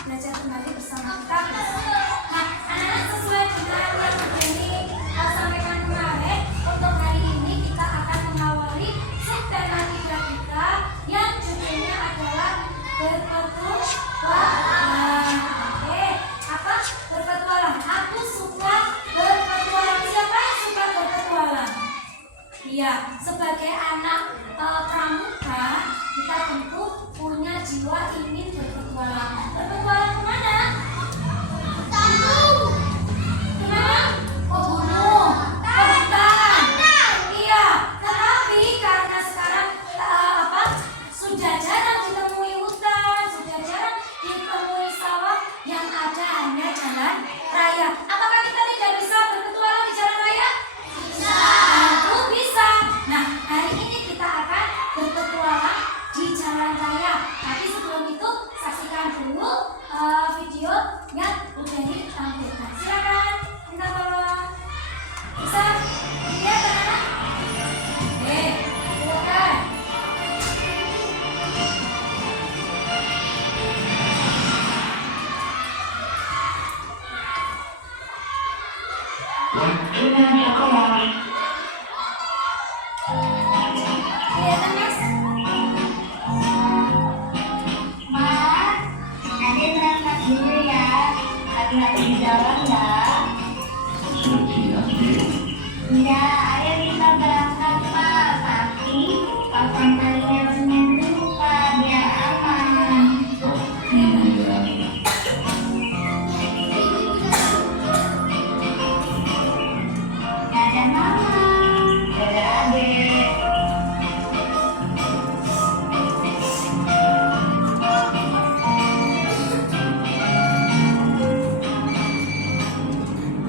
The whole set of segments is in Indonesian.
belajar kembali bersama kita. Nah, anak-anak sesuai dengan yang Jenny sampaikan kemarin, untuk hari ini kita akan mengawali subtema kita yang judulnya adalah berpetualang. Oke, apa? Berpetualang. Aku suka berpetualang. Siapa yang suka berpetualang? Iya, sebagai anak pramuka kita tentu punya jiwa ingin berpetualang. Berpetualang kemana? Gunung. Kemana? Oh, gunung. Oh, hutan. Iya, tetapi karena sekarang sudah jarang ditemui hutan, sudah jarang ditemui sawah, yang ada hanya jalan raya. Apakah kita tidak bisa berpetualang di jalan raya? Bisa. Tentu bisa. Nah, hari ini kita akan berpetualang di jalan raya. Tapi sebelum itu saksikan dulu video yang udah ditampilkan. Silakan, minta tolong. Bisa lihat anak-anak? Oke, silakan. Waktunya sekolah. Kelihatan, Mas? Mas, nanti berangkat dulu ya. Hati-hati di jalan ya. Iya, ayo kita berangkat Pak. Tapi pasang tali helmnya dulu Pak, biar aman. Dadah Mama, dadah Adek.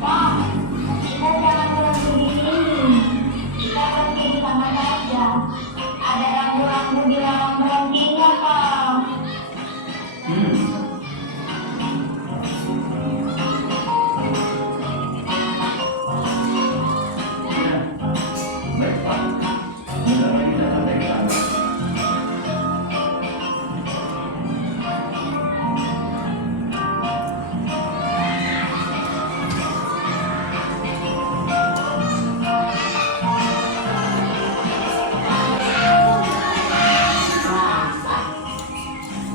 Pak, kita jangan berhenti di sini. Kita berhenti di sana saja. Ada rambu-rambu di lampu berhentinya, Pak. Baik Pak, bentar lagi saya sampai ke sana.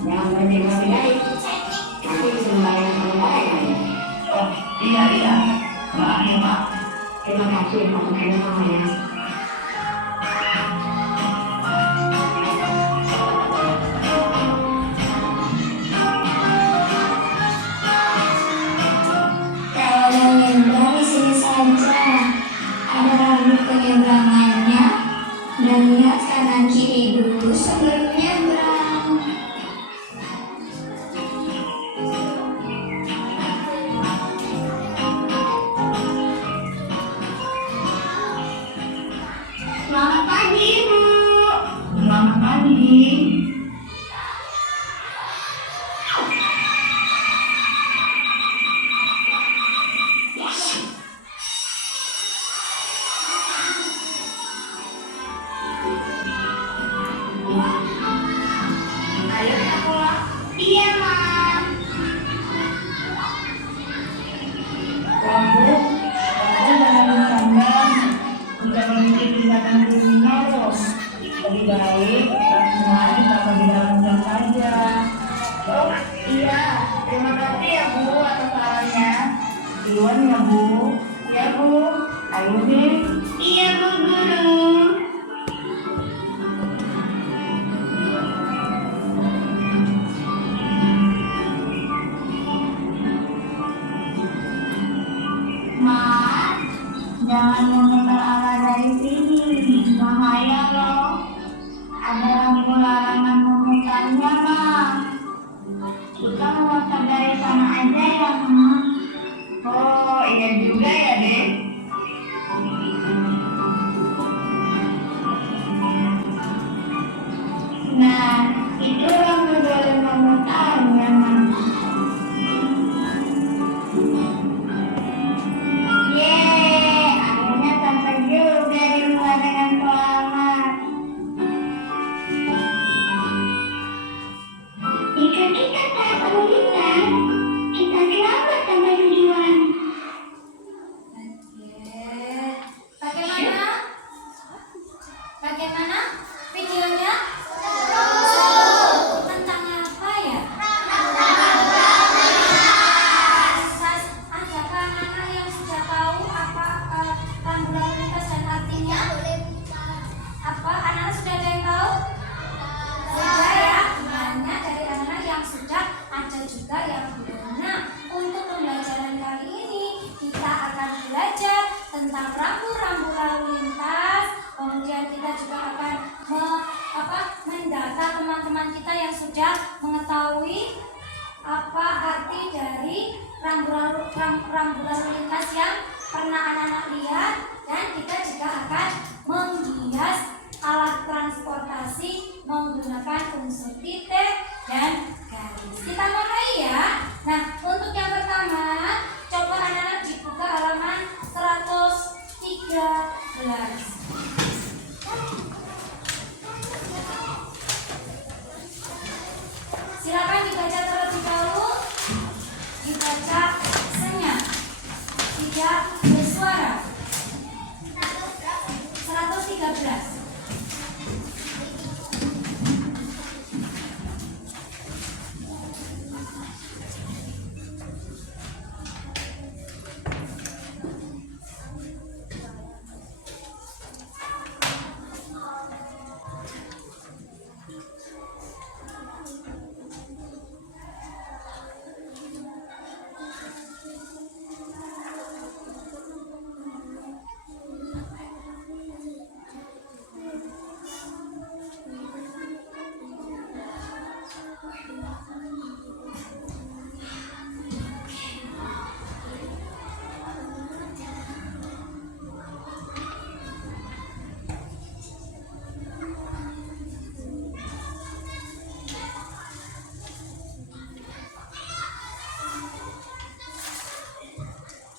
Jangan berhenti-henti. Nanti sembahyang sembahyang. Oh iya, maaf ya Pak. Terima kasih masukannya Mama ya. Kalau mau nyebrang di sini saja. Ada rambu penyeberangannya. Dan lihat kanan kiri dulu sebelum nyebrang. Selamat pagi Ibu. Selamat pagi. Ayo kita pulang. Iya Mam. Kamu jangan bercanda. Jika memiliki tindakan kriminal loh. Lebih baik kita semua ditangkap di dalam jam saja. Oh iya, terima kasih ya Bu atas sarannya. Duluan ya Bu. Ya Bu. Ayo nih. Iya Bu Guru. Mas, jangan memutar arah dari sini, bahaya loh. Ada lampu larangan memutarnya, Mas. Kita memutar dari sana aja ya, Mas. Oh, iya juga ya, Dek. sudah mengetahui apa arti dari rambu lalu lintas yang pernah anak-anak lihat, dan kita juga akan menghias alat transportasi menggunakan unsur titik dan garis. Kita mulai ya. Nah, untuk yang pertama, coba anak-anak dibuka halaman 113. Silakan dibaca terlebih dahulu. Dibaca senyap, tidak bersuara. 113.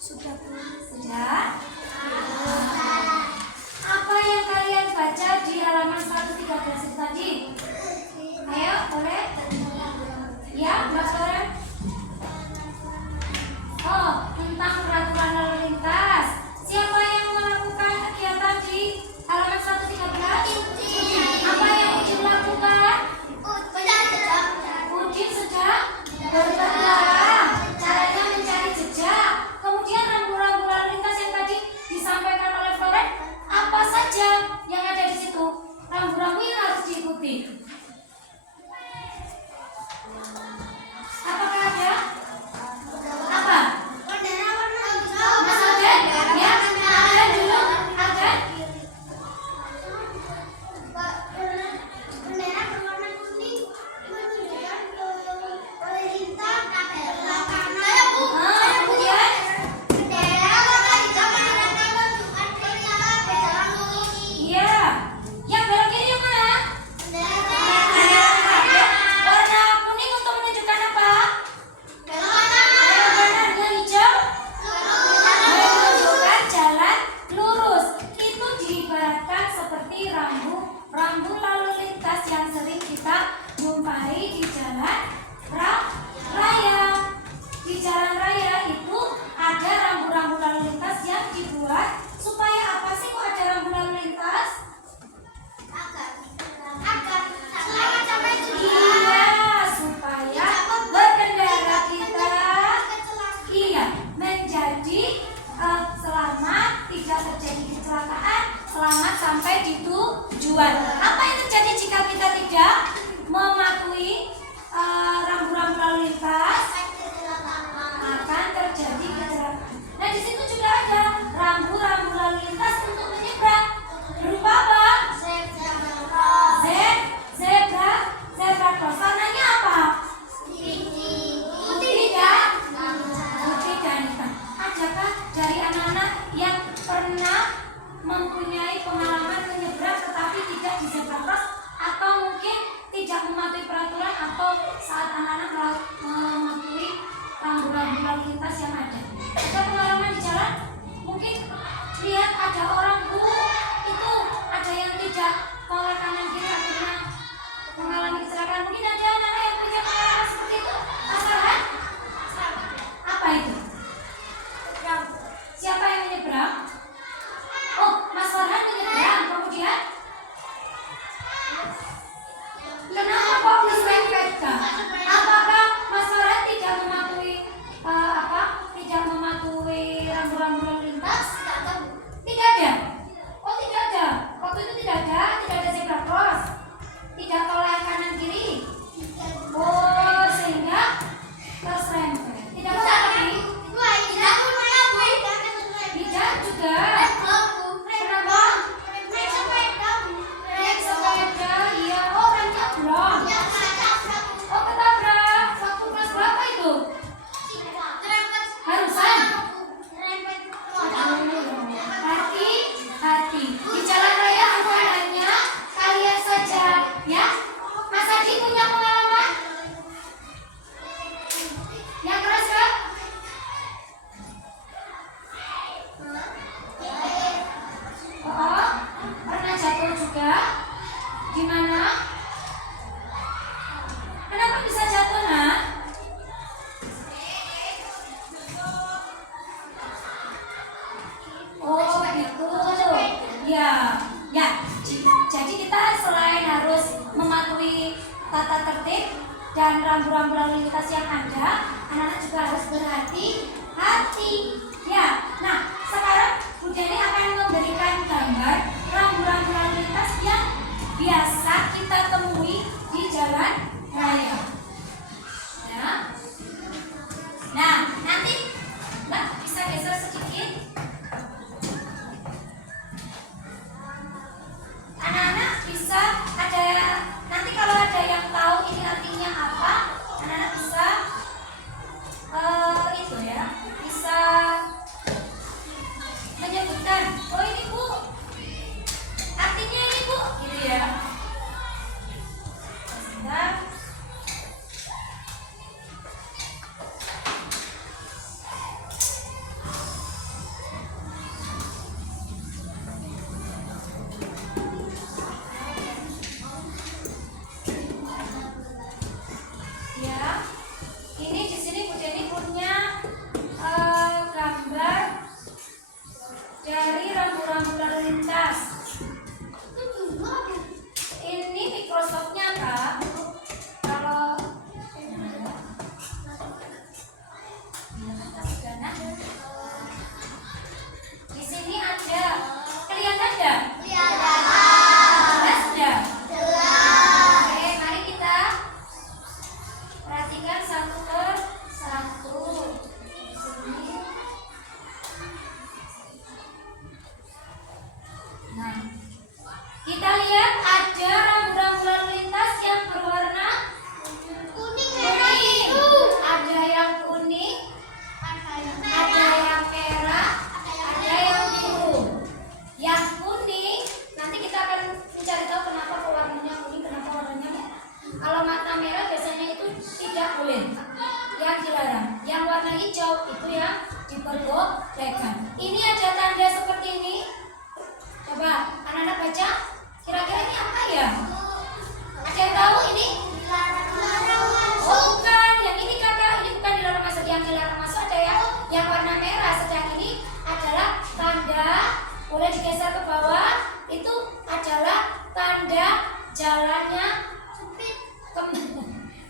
Sudah? Apa yang kalian baca di halaman 113 itu tadi? Ayo, boleh? Ya, Mbak Sore? Oh, tentang peraturan lalu lintas. Siapa yang melakukan kegiatan di halaman 113? Apa yang Udin lakukan? Udin sedang berpetualang. Caranya mencari jejak. Kemudian rambu-rambu lalu lintas yang tadi disampaikan oleh Floren, apa saja yang ada di situ? Rambu-rambu yang harus diikuti. Apakah ada? Apa? Mas Aden? Ya, Aden dulu. Aden? Bendera berwarna kuning menunjukkan lalu lintas dan rambu-rambu lalu lintas yang ada, anak-anak juga harus berhati-hati. Ya, nah sekarang Bu Jenny akan memberikan gambar rambu-rambu lalu lintas yang biasa kita temui di jalan raya. Ya. Nah, nanti Mbak bisa geser sedikit. Anak-anak bisa ada, nanti kalau ada yang tahu ini artinya apa, anak-anak bisa itu ya, bisa menyebutkan, oh ini Bu, artinya ini Bu, gitu ya. Sebentar. Ya, ini di sini Bu Jenny punya gambar dari rambu-rambu lalu lintas. Ini Microsoft-nya Kak. Kalau di sini ada, kelihatan nggak? Jelas nggak? Oke, mari kita perhatikan satu per satu. Nah, kita lihat ada rambu-rambu lalu lintas yang berwarna kuning. Ada yang kuning, ada yang merah, ada yang biru. Yang kuning, nanti kita akan mencari tahu kenapa warnanya kuning, kenapa warnanya merah. Kalau mata merah biasanya itu tidak boleh, yang dilarang. Yang warna hijau itu yang diperbolehkan. Ini ada tanda seperti ini. Coba anak-anak baca, kira-kira ini apa ya? Ada yang tahu ini? Oh bukan, yang ini kakak, ini bukan dilarang masuk. Yang dilarang masuk ada yang warna merah. Sedang ini adalah tanda, boleh digeser ke bawah, itu adalah tanda jalannya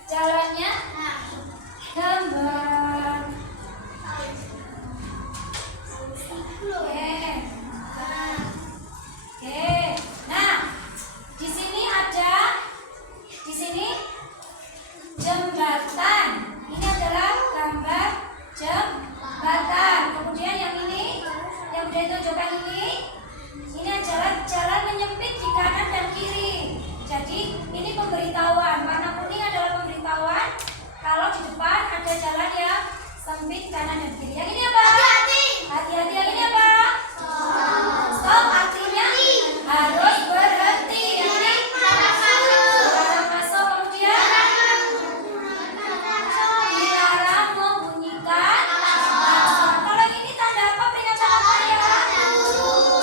jalannya kembang. Oke. Nah, di sini ada, di sini jembatan. Ini adalah gambar jembatan. Kemudian yang ini, yang udah ditunjukkan ini adalah jalan menyempit di kanan dan kiri. Jadi ini pemberitahuan. Warna kuning adalah pemberitahuan kalau di depan ada jalan yang sempit kanan dan kiri. Yang ini apa? Hati-hati. Yang ini apa? Stop artinya harus berhenti. Yang ini dilarang masuk. Kemudian dilarang membunyikan klakson. Kalau ini tanda apa? Peringatan apa ya?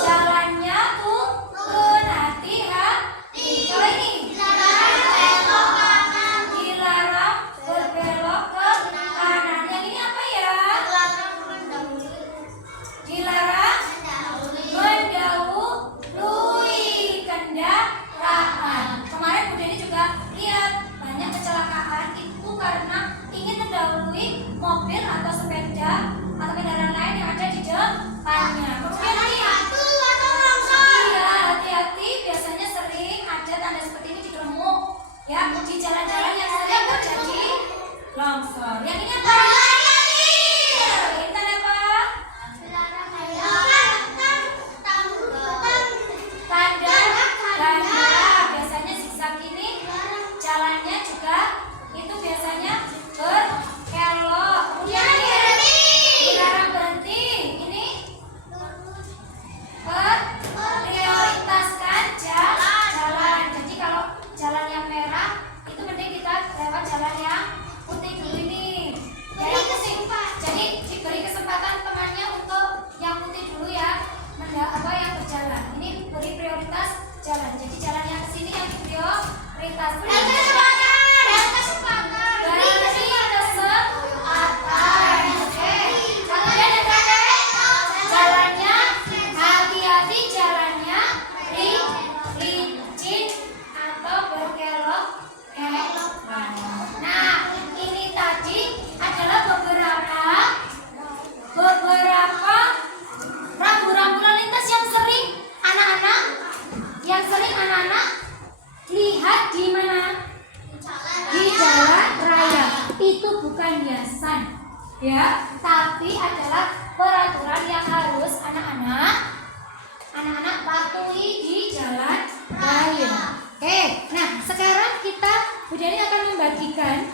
Jalannya turun, hati-hati. Kalau ini dilarang berbelok ke kanan. Yang ini apa ya? Dilarang mendahului kendaraan. Kemarin Bu Jenny juga lihat banyak kecelakaan itu karena ingin mendahului mobil atau sepeda atau kendaraan lain yang ada di depannya. Kemudian ini iya, hati-hati, biasanya sering ada tanda seperti ini di remuk ya, di jalan-jalan yang sering terjadi longsor. Yang ini apa? Ini tanda apa? Tanda biasanya zigzag ini jalannya juga itu biasanya berkelok. Kemudian ini dilarang berhenti. Ini prioritaskan jalan. Jadi kalau jalan yang merah itu mending kita lewat jalan yang putih dulu ini. itu bukan hiasan, ya, tapi adalah peraturan yang harus anak-anak patuhi di jalan raya. Oke, nah sekarang Bu Dani akan membagikan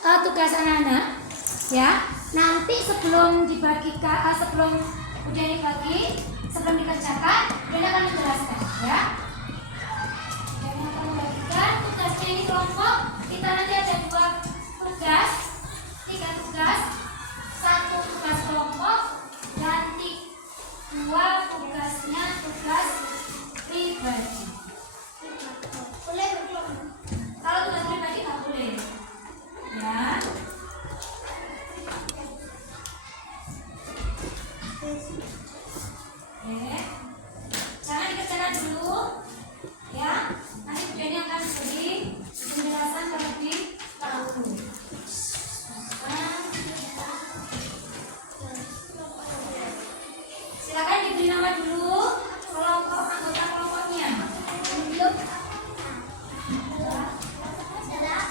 tugas anak-anak, ya. Nanti sebelum dibagikan, sebelum Bu Dani bagi, sebelum dikerjakan, Bu Dani akan menjelaskan, ya. Bu Dani akan membagikan tugasnya ini kelompok. Kita nanti ada 2 tugas, 3 tugas, 1 tugas kelompok, dan 2 tugasnya tugas pribadi. Kalau tugas pribadi nggak boleh, ya. Oke, jangan dikerjakan dulu, ya. Nanti Bu Dani akan beri penjelasan terlebih dahulu. Silakan diberi nama dulu kelompok anggota kelompoknya.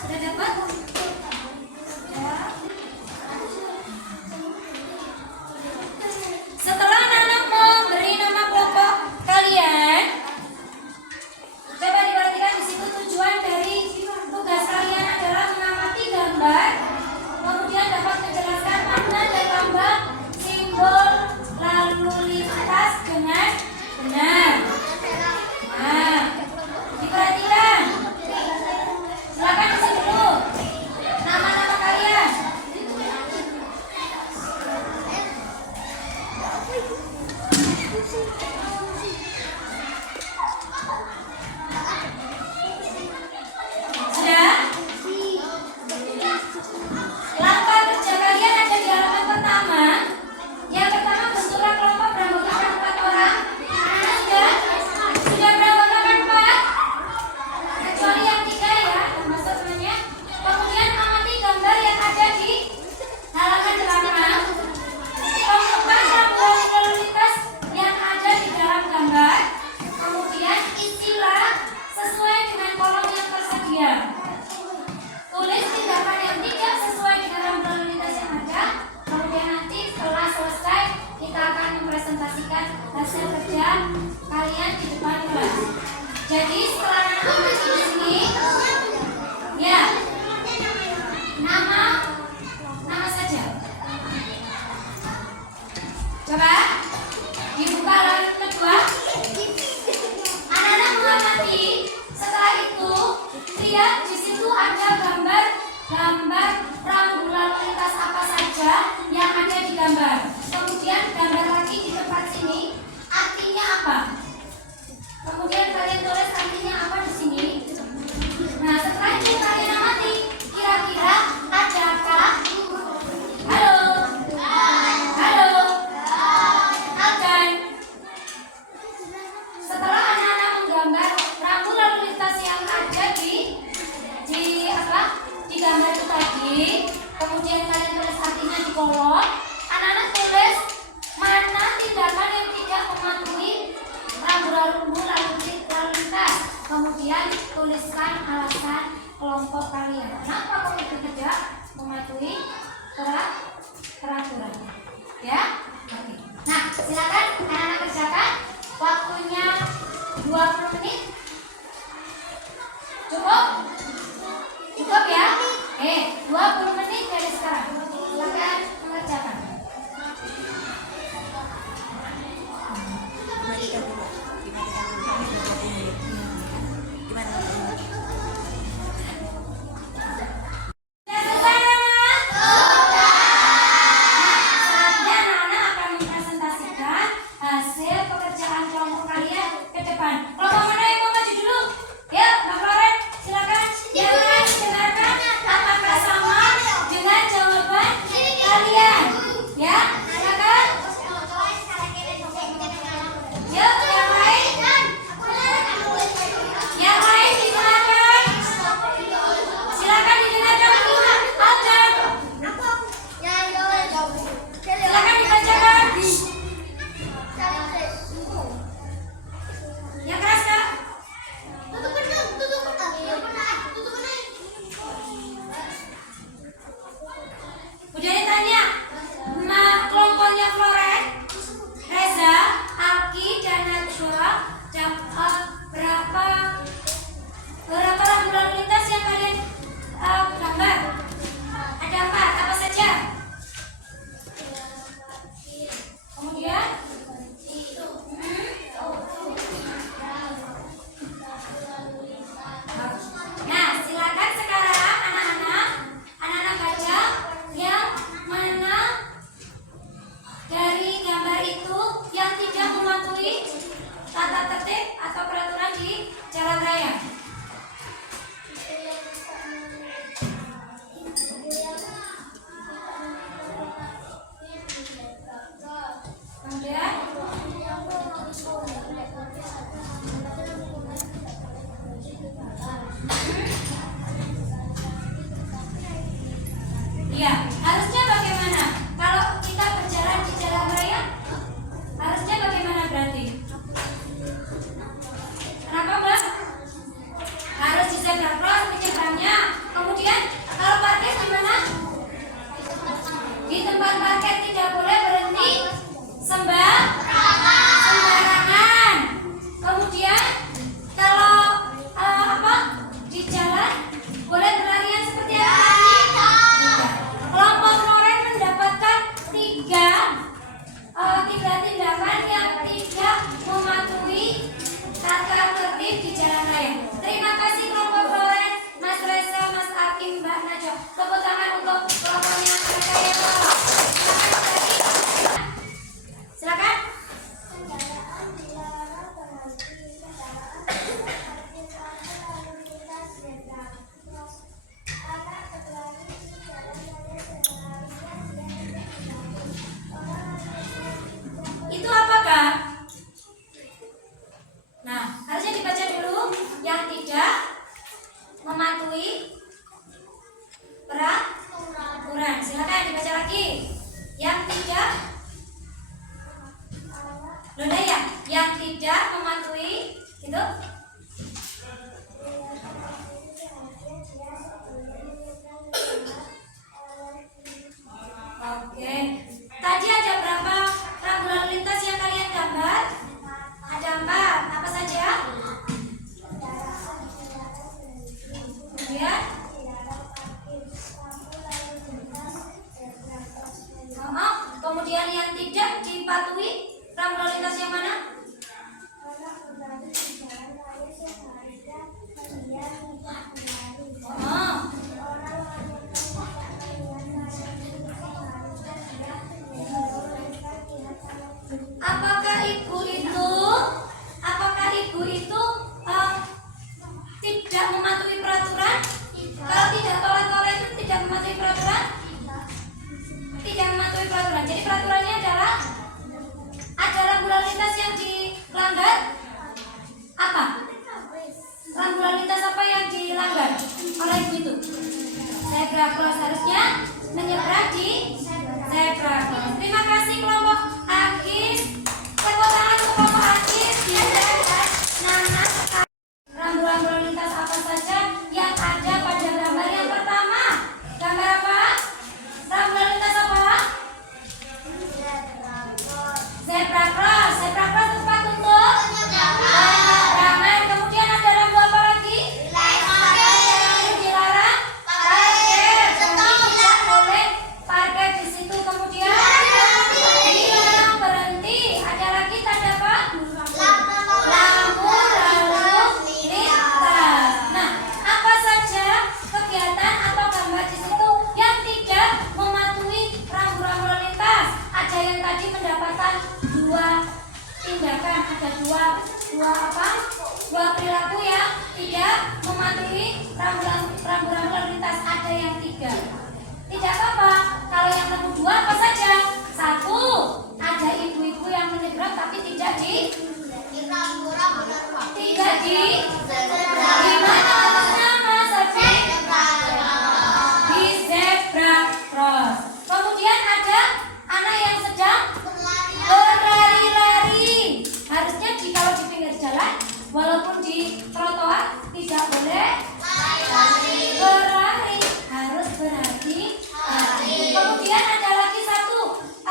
Sudah dapat? Ya. Setelah anak-anak memberi nama kelompok kalian, coba diperhatikan di situ tujuan dari tugas kalian adalah mengamati gambar, kemudian dapat menjelaskan makna dan lambang simbol lalu lintas dengan benar. Nah, diperhatikan. Silakan isi dulu nama-nama kalian. Sudah? Langkah kerja kalian ada di halaman pertama. Yang pertama, bentuklah kelompok beranggotakan 4 orang. Sudah beranggotakan 4, kecuali yang 3, ya, termasuk temannya. Kemudian amati gambar yang ada di halaman belakang. Kelompokkan rambu lalu lintas yang ada di dalam gambar. Kemudian isilah sesuai dengan kolom yang tersedia. Tulis tindakan yang tidak sesuai dengan rambu lalu lintas yang ada. Kemudian nanti setelah selesai kita akan mempresentasikan hasil kerja kalian di depan kelas. Jadi setelah anak-anak di sini, ya, nama saja. Coba dibuka halaman kedua. Anak-anak mengamati. Setelah itu lihat di situ ada gambar rambu lalu lintas apa saja yang ada di gambar. Kemudian gambar lagi di tempat sini artinya apa? Kemudian kalian tulis artinya apa di sini. Nah, setelah itu kalian amati kira-kira adakah halo akan. Setelah anak-anak menggambar rambu lalu lintas yang ada di gambar itu tadi, kemudian kalian tulis artinya di kolom. Anak-anak tulis mana tindakan yang tidak mematuhi rambu lalu lintas. Kemudian tuliskan alasan kelompok kalian. Kenapa kok itu tidak mematuhi peraturan? Ya, oke. Nah, silakan anak-anak kerjakan. Waktunya 20 menit. Cukup? Cukup ya? 20 menit dari sekarang. Silakan mengerjakan. Saatnya anak-anak akan mempresentasikan hasil pekerjaan kelompok kalian ke depan. Kelompok mana yang mau maju dulu? Ya, Mbak Floren, silakan. Jangan dengarkan apakah sama dengan jawaban kalian. Ya, harusnya bagaimana? Kalau kita berjalan di jalan raya, harusnya bagaimana berarti? Kenapa Mbak? Harus di zebra cross menyeberangnya. Kemudian kalau parkir gimana? Di tempat parkir tidak boleh berhenti sembarangan. Kemudian kalau di jalan boleh berlarian seperti apa? Tidak. Kelompok Loren mendapatkan tiga tindakan yang tidak mematuhi tata tertib di jalan raya. Terima kasih kelompok Loren, Mas Reza, Mas Akim, Mbak Najwa. Tepuk tangan untuk kelompoknya mereka yang salah. Silakan. Itu apakah? Nah, harusnya dibaca dulu yang tidak mematuhi peraturan. Silakan dibaca lagi. Yang tidak Loda ya, yang tidak mematuhi itu. Oke. Tadi ada berapa rambu lalu lintas yang kalian gambar? Ada 4. Apa saja? Kemudian kemudian yang tidak dipatuhi rambu lalu lintas yang mana? Apakah ibu itu tidak mematuhi peraturan? Kalau tidak tolak-tolak itu tidak mematuhi peraturan? Tidak mematuhi peraturan. Jadi peraturannya adalah ada rambu lalu lintas yang dilanggar. Apa? Rambu lalu lintas apa yang dilanggar oleh ibu itu? Zebra cross, harusnya menyeberang di zebra cross. Terima kasih kelompok Agis. Tepuk tangan untuk kelompok Agis, Dinda dan Nana. Rambu-rambu lalu lintas apa saja yang ada pada gambar yang pertama? Gambar apa? Rambu lalu lintas apa? Zebra cross. Zebra cross tempat untuk penyeberangan. Kemudian ada rambu apa lagi? Dilarang parkir. Tidak boleh parkir di situ. Kemudian dilarang berhenti. Ada lagi tanda apa? Lampu lalu lintas. Nah, apa saja kegiatan atau gambar di situ yang tidak mematuhi rambu-rambu lalu lintas? Ada yang tadi mendapatkan 2 tindakan, ada dua perilaku yang tidak mematuhi rambu-rambu lalu lintas. Ada yang 3. Tidak apa-apa. Kalau yang nemu 2 apa saja? 1, ada ibu-ibu yang menyeberang tapi tidak di mana letaknya Mas Abi? Di zebra cross. Kemudian ada anak yang sedang berlari-lari. Harusnya kalau di pinggir jalan, walaupun di trotoar tidak boleh berlari, harus berhati-hati. Kemudian ada lagi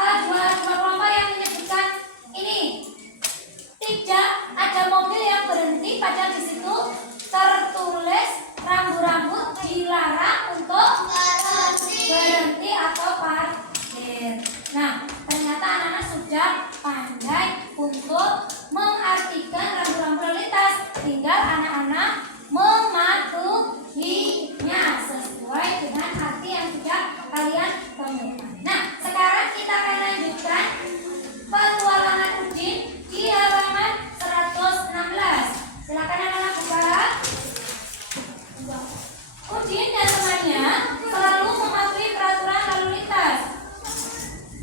dua kelompok yang menyebutkan ini tidak ada mobil yang berhenti, padahal di situ tertulis rambu-rambu dilarang untuk berhenti atau parkir. Nah, ternyata anak-anak sudah pandai untuk mengartikan rambu-rambu lalu lintas. Tinggal anak-anak mematuhinya sesuai dengan arti yang sudah kalian temukan. Nah, sekarang kita akan lanjutkan petualangan Udin di halaman 116. Silakan anak-anak buka. Udin dan temannya selalu mematuhi peraturan lalu lintas.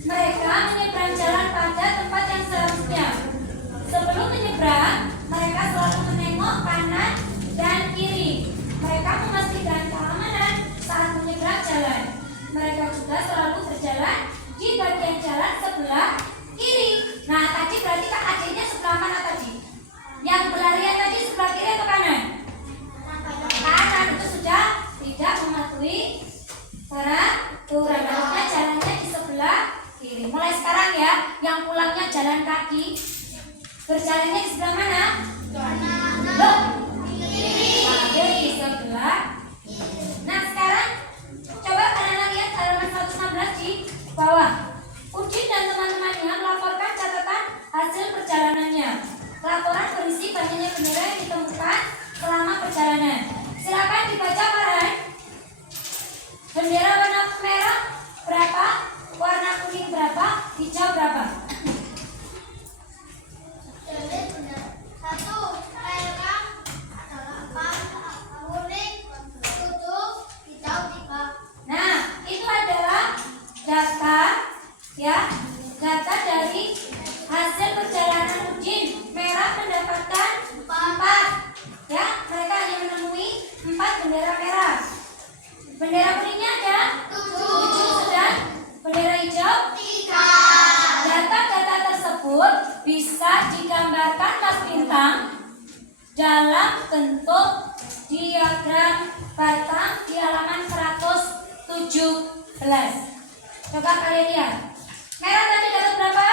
Mereka menyeberang jalan pada tempat yang mereka juga selalu berjalan di bagian jalan sebelah kiri. Nah, tadi berarti Kak adiknya sebelah mana tadi? Yang berlarian tadi sebelah kiri atau kanan? Kanan. Itu sudah tidak mematuhi peraturan. Harusnya jalannya di sebelah kiri. Mulai sekarang ya, yang pulangnya jalan kaki, berjalannya di sebelah mana? Loh, kiri. Di sebelah. Nah, sekarang coba kalian lihat halaman 116 di bawah. Udin dan teman-temannya melaporkan catatan hasil perjalanannya. Laporan berisi banyaknya bendera yang ditemukan selama perjalanan. Silakan dibaca, Farhan. Bendera warna merah berapa? Warna kuning berapa? Hijau berapa? Nah, itu adalah data ya, data dari hasil perjalanan Udin. Merah mendapatkan 4 ya, mereka hanya menemui 4 bendera merah. Bendera kuningnya ada 7 dan bendera hijau 3. Data-data tersebut bisa digambarkan Mas Bintang dalam bentuk diagram batang di halaman 117. Coba kalian lihat. Merah tadi dapat berapa?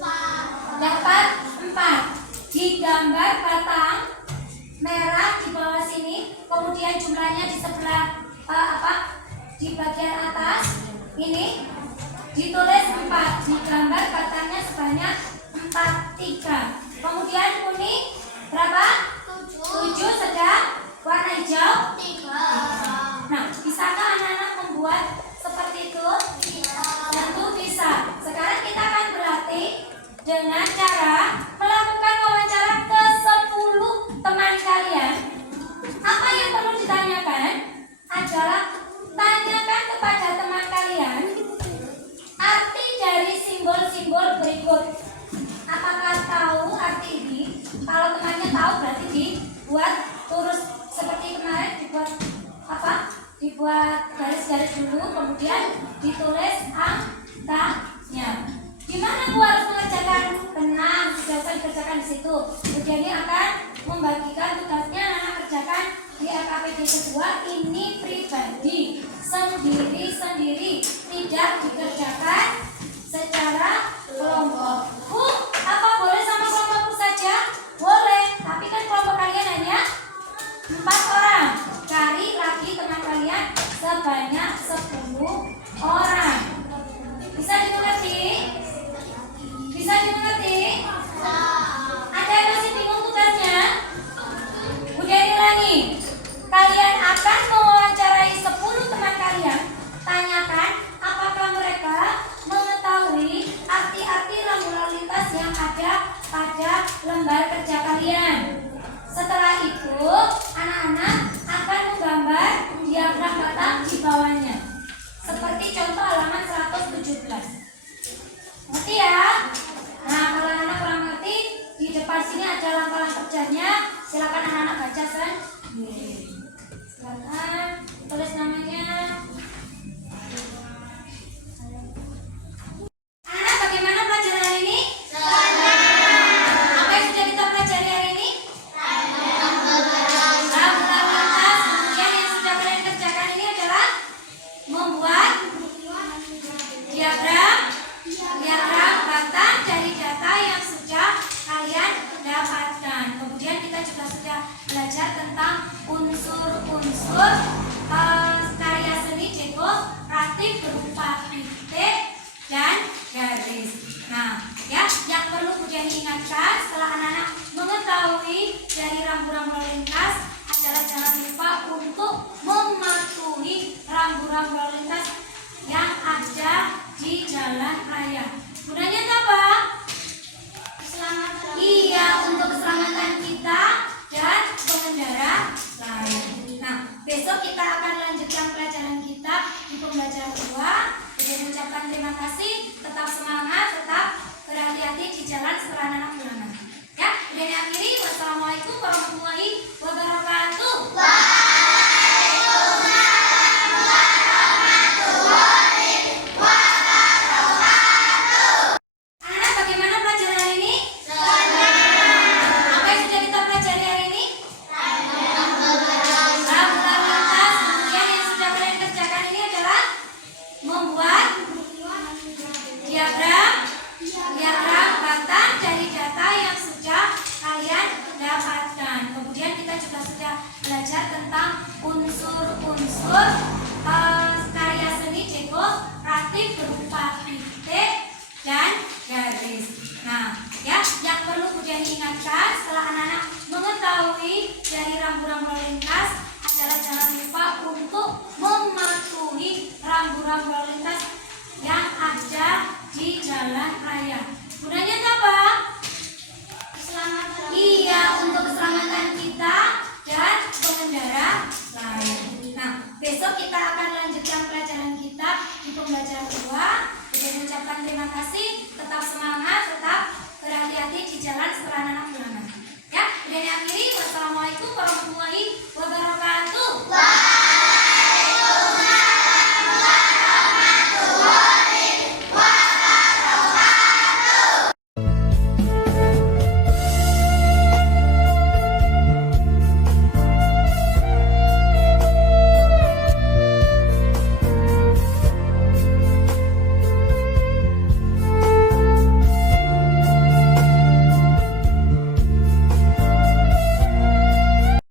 4. Dapat 4. Digambar batang merah di bawah sini, kemudian jumlahnya di sebelah di bagian atas ini ditulis 4. Digambar batangnya sebanyak 43. Kemudian kuning berapa? 7 sedang warna hijau 3. Nah, bisakah anak-anak membuat seperti itu? Tentu bisa. Sekarang kita akan berlatih dengan cara melakukan wawancara ke 10 teman kalian. Apa yang perlu ditanyakan adalah tanyakan kepada teman kalian arti dari simbol-simbol berikut. Apakah tahu arti ini? Kalau temannya tahu berarti dibuat terus seperti kemarin, dibuat dibuat garis-garis dulu, kemudian ditulis angkanya. Gimana Bu harus mengerjakan? Tenang, sudah saya dikerjakan di situ. Kemudian ini akan membagikan tugasnya, anak kerjakan di LKPD kedua. Ini pribadi, sendiri-sendiri, tidak dikerjakan secara kelompok. Bu, apa boleh sama kelompokku saja? Boleh, tapi kan kelompok kalian hanya 4 orang. Cari lagi teman kalian sebanyak 10 orang. Bisa dimengerti? Bisa dimengerti? Ada yang masih bingung tugasnya? Udah diulangi. Kalian akan mewawancarai 10 teman kalian. Tanyakan apakah mereka mengetahui arti-arti rambu lalu lintas yang ada pada lembar kerja kalian. Setelah itu, anak-anak akan menggambar diagram batang di bawahnya. Seperti contoh halaman 117. Ngerti ya? Nah, kalau anak-anak kurang ngerti, di depan sini ada langkah-langkah kerjanya. Silakan anak-anak baca sendiri. Silakan tulis namanya. Anak, bagaimana pelajaran hari ini? Apa yang sudah kita pelajari hari ini? Rambu lalu lintas. Kemudian yang sudah kalian kerjakan ini adalah membuat diagram batang dari data yang sudah kalian dapatkan. Kemudian kita juga sudah belajar tentang unsur-unsur karya seni dekoratif berupa titik dan garis. Nah, ya, yang perlu kemudian diingatkan setelah anak-anak mengetahui dari rambu-rambu lalu lintas adalah jangan lupa untuk mematuhi rambu-rambu lalu lintas yang ada di jalan raya. Gunanya apa? Keselamatan. Iya, untuk keselamatan kita dan pengendara lain. Nah, besok kita akan lanjutkan pelajaran kita di pembelajaran 2. Jadi mengucapkan terima kasih, tetap semangat, tetap berhati-hati di jalan setelah anak-anak pulang. Ya, dan akhiri, wassalamualaikum warahmatullahi wabarakatuh. Waalaikumsalam warahmatullahi wabarakatuh. lalu lintas yang ada di jalan raya. Gunanya apa? Keselamatan. Iya, untuk keselamatan kita dan pengendara lain. Nah, besok kita akan lanjutkan pelajaran